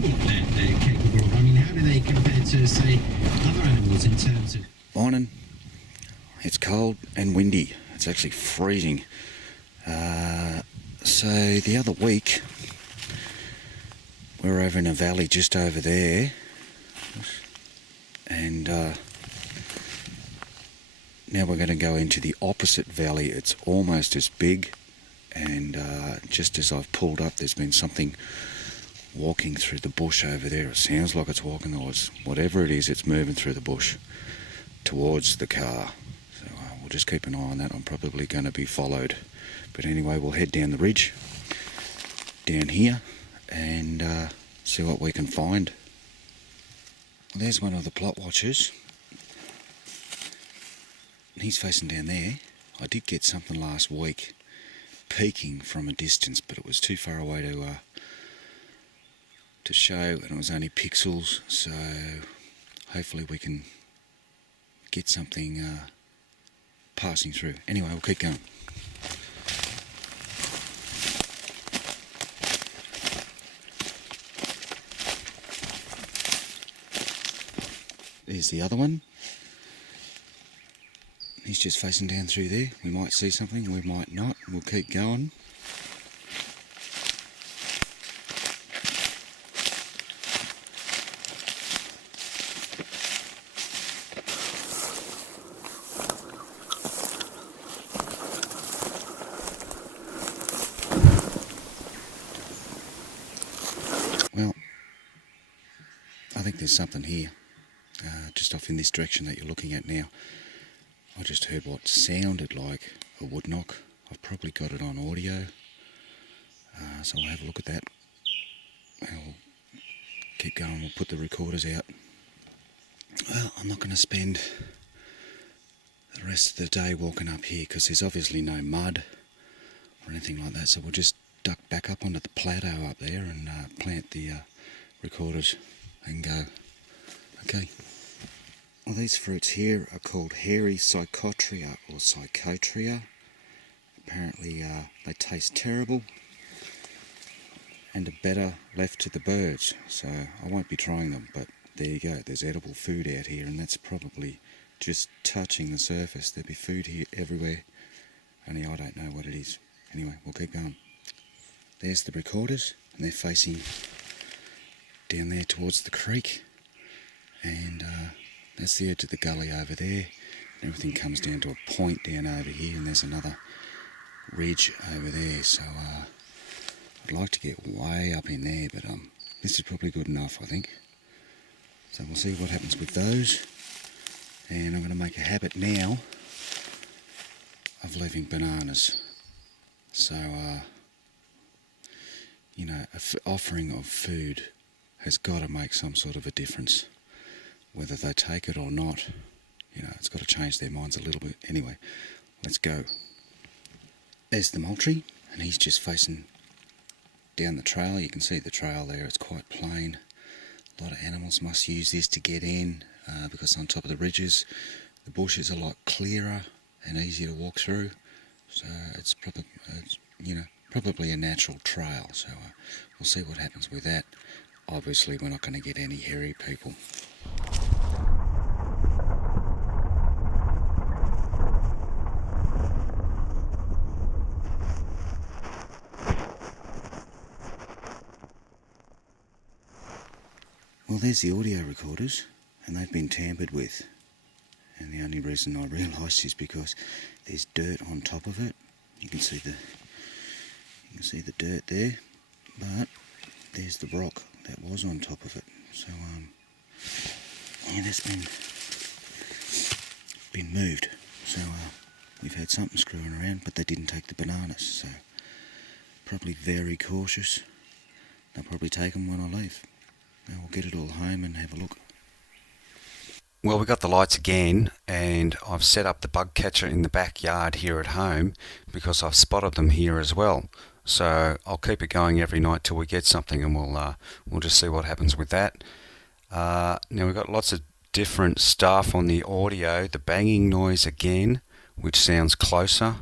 double their capable? I mean, how do they compare to, say, other animals in terms of... Morning. It's cold and windy. It's actually freezing. So the other week, we were over in a valley just over there, and now we're going to go into the opposite valley. It's almost as big, and just as I've pulled up, there's been something walking through the bush over there. It sounds like it's walking, or whatever it is, it's moving through the bush towards the car. So we'll just keep an eye on that. I'm probably going to be followed. But anyway, we'll head down the ridge, down here, and see what we can find. Well, there's one of the plot watchers. He's facing down there. I did get something last week peeking from a distance, but it was too far away to show, and it was only pixels, so hopefully we can get something passing through. Anyway, we'll keep going. There's the other one. He's just facing down through there. We might see something, we might not. We'll keep going. Well, I think there's something here. Just off in this direction that you're looking at now. I just heard what sounded like a wood knock. I've probably got it on audio, so I'll have a look at that. And we'll keep going, we'll put the recorders out. Well, I'm not going to spend the rest of the day walking up here because there's obviously no mud or anything like that, so we'll just duck back up onto the plateau up there and plant the recorders and go. Okay. Well, these fruits here are called hairy psychotria or psychotria. Apparently they taste terrible and are better left to the birds, so I won't be trying them, but there you go, there's edible food out here, and that's probably just touching the surface. There'll be food here everywhere, only I don't know what it is. Anyway, we'll keep going. There's the recorders, and they're facing down there towards the creek, and that's the edge of the gully over there. Everything comes down to a point down over here, and there's another ridge over there. So I'd like to get way up in there, but this is probably good enough, I think. So we'll see what happens with those. And I'm going to make a habit now of leaving bananas. So, you know, offering of food has got to make some sort of a difference. Whether they take it or not, you know, it's got to change their minds a little bit. Anyway, let's go. There's the moultrie, and he's just facing down the trail. You can see the trail there, it's quite plain. A lot of animals must use this to get in, because on top of the ridges, the bush is a lot clearer and easier to walk through. So it's probably, probably a natural trail. So we'll see what happens with that. Obviously, we're not going to get any hairy people. Well, there's the audio recorders, and they've been tampered with. And the only reason I realised is because there's dirt on top of it. You can see the dirt there, but there's the rock that was on top of it. So yeah, that's been moved. So we've had something screwing around, but they didn't take the bananas. So probably very cautious. They'll probably take them when I leave. Now we'll get it all home and have a look. Well, we got the lights again, and I've set up the bug catcher in the backyard here at home because I've spotted them here as well. So I'll keep it going every night till we get something, and we'll just see what happens with that. Now we've got lots of different stuff on the audio. The banging noise again, which sounds closer.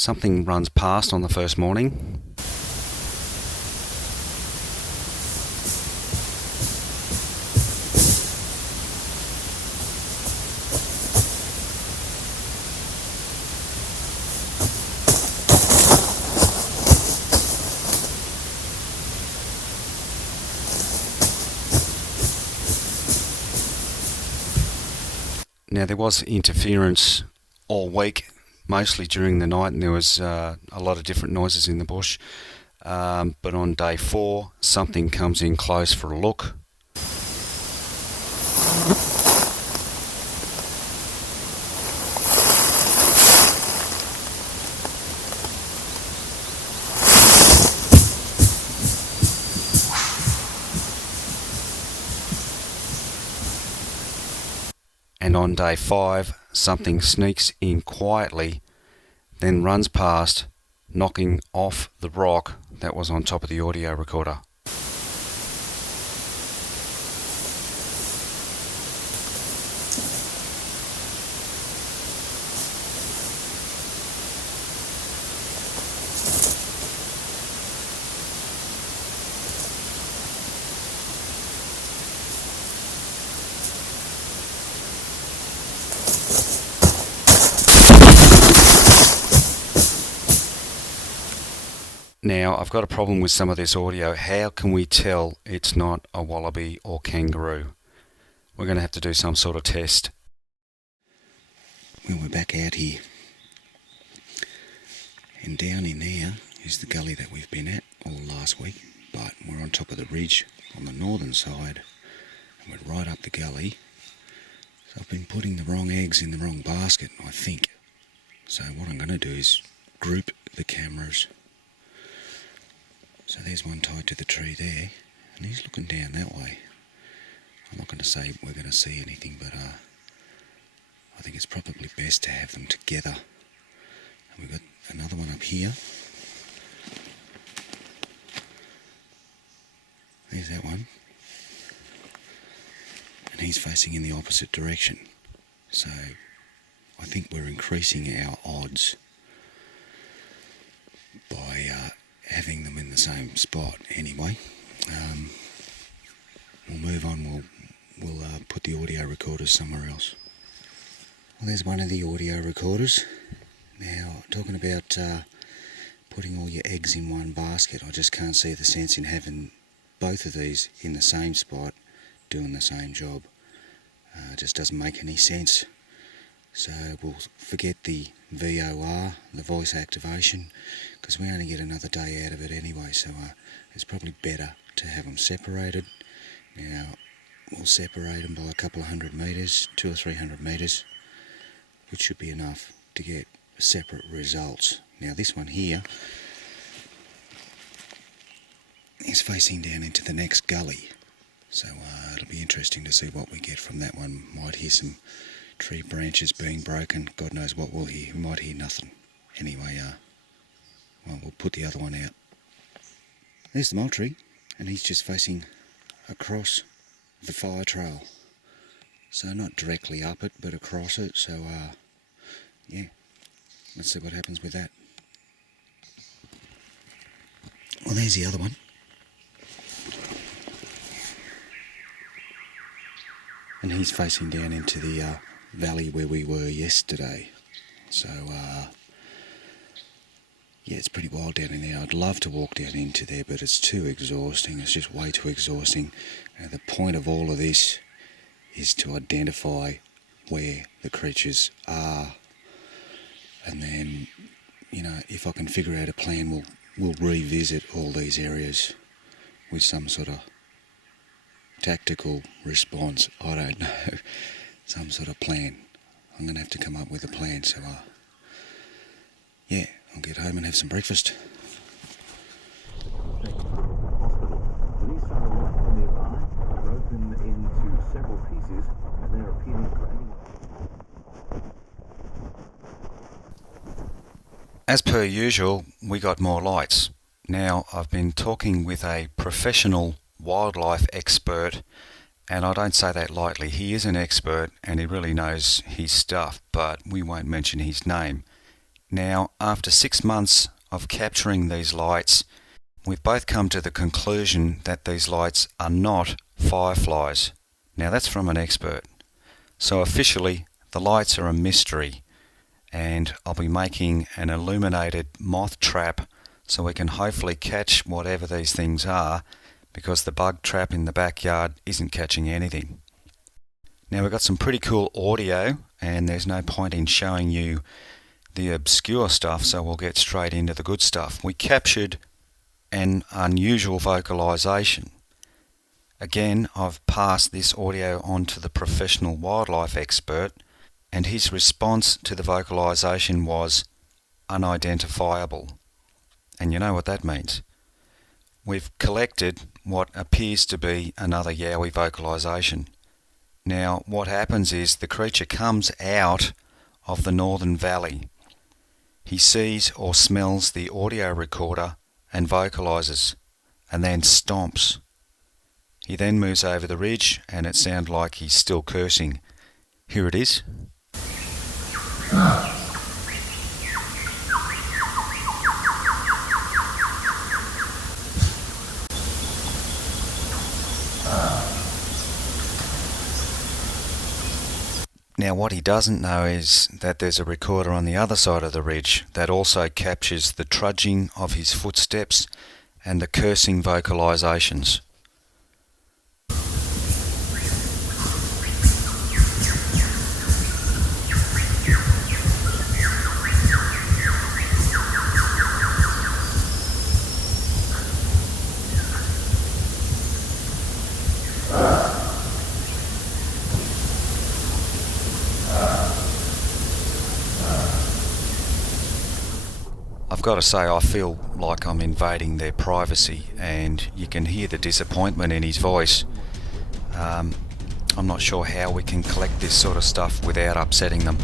something runs past on the first morning. Now there was interference all week, mostly during the night, and there was a lot of different noises in the bush. But on day 4, something comes in close for a look. And on day 5, something sneaks in quietly, then runs past, knocking off the rock that was on top of the audio recorder. Now, I've got a problem with some of this audio. How can we tell it's not a wallaby or kangaroo? We're going to have to do some sort of test. Well, we're back out here. And down in there is the gully that we've been at all last week. But we're on top of the ridge on the northern side. And we're right up the gully. So I've been putting the wrong eggs in the wrong basket, I think. So what I'm going to do is group the cameras. So there's one tied to the tree there, and he's looking down that way. I'm not going to say we're going to see anything, but I think it's probably best to have them together. And we've got another one up here. There's that one. And he's facing in the opposite direction. So I think we're increasing our odds by having them in the same spot anyway. We'll move on, we'll put the audio recorders somewhere else. Well, there's one of the audio recorders. Now, talking about putting all your eggs in one basket, I just can't see the sense in having both of these in the same spot doing the same job. It just doesn't make any sense. So we'll forget the VOR, the voice activation, because we only get another day out of it anyway, so it's probably better to have them separated. Now, we'll separate them by a couple of 100 metres, 200 or 300 metres, which should be enough to get separate results. Now this one here is facing down into the next gully, so it'll be interesting to see what we get from that one. Might hear some tree branches being broken, God knows what we'll hear. We might hear nothing. Anyway, well, we'll put the other one out. There's the mole tree, and he's just facing across the fire trail. So not directly up it, but across it, so yeah, let's see what happens with that. Well, there's the other one. And he's facing down into the valley where we were yesterday. So yeah, it's pretty wild down in there. I'd love to walk down into there, but it's too exhausting. It's just way too exhausting. The point of all of this is to identify where the creatures are, and then, you know, if I can figure out a plan, we'll revisit all these areas with some sort of tactical response. I don't know. Some sort of plan. I'm going to have to come up with a plan, so yeah, I'll get home and have some breakfast. Police are nearby, broken into several pieces, and they're appealing for anyone. As per usual, we got more lights. Now, I've been talking with a professional wildlife expert, and I don't say that lightly. He is an expert and he really knows his stuff, but we won't mention his name. Now, after 6 months of capturing these lights, we've both come to the conclusion that these lights are not fireflies. Now, that's from an expert. So officially, the lights are a mystery, and I'll be making an illuminated moth trap so we can hopefully catch whatever these things are, because the bug trap in the backyard isn't catching anything. Now, we've got some pretty cool audio, and there's no point in showing you the obscure stuff, so we'll get straight into the good stuff. We captured an unusual vocalization. Again, I've passed this audio on to the professional wildlife expert, and his response to the vocalization was unidentifiable. And you know what that means. We've collected what appears to be another yowie vocalization. Now, what happens is the creature comes out of the northern valley. He sees or smells the audio recorder and vocalizes, and then stomps. He then moves over the ridge, and it sounds like he's still cursing. Here it is. Now, what he doesn't know is that there's a recorder on the other side of the ridge that also captures the trudging of his footsteps and the cursing vocalizations. I've got to say, I feel like I'm invading their privacy, and you can hear the disappointment in his voice. I'm not sure how we can collect this sort of stuff without upsetting them.